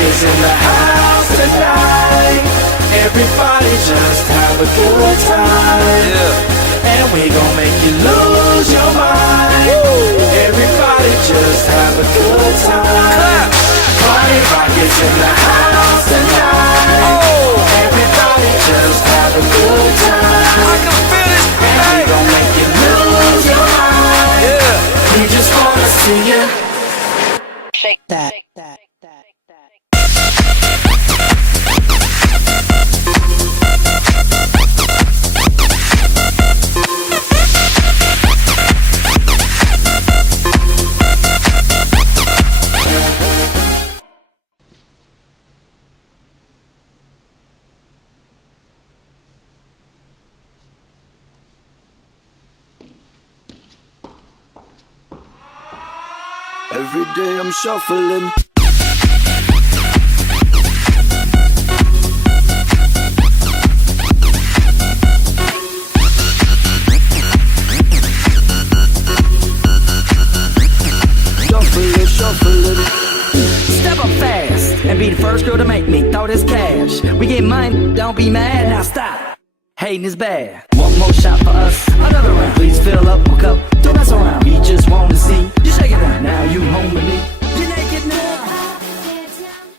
Is in the house tonight. Everybody just have a good time. And we gon' make you lose your mind. Everybody just have a good time. Party rock is in the house tonight. Everybody just have a good time. And we gon' make you lose your mind. We just wanna see you shake that. Every day I'm shuffling. Shuffling. Step up fast and be the first girl to make me throw this cash. We get money, don't be mad, now stop. Hating is bad. One more shot for us, another round. Please fill up my cup.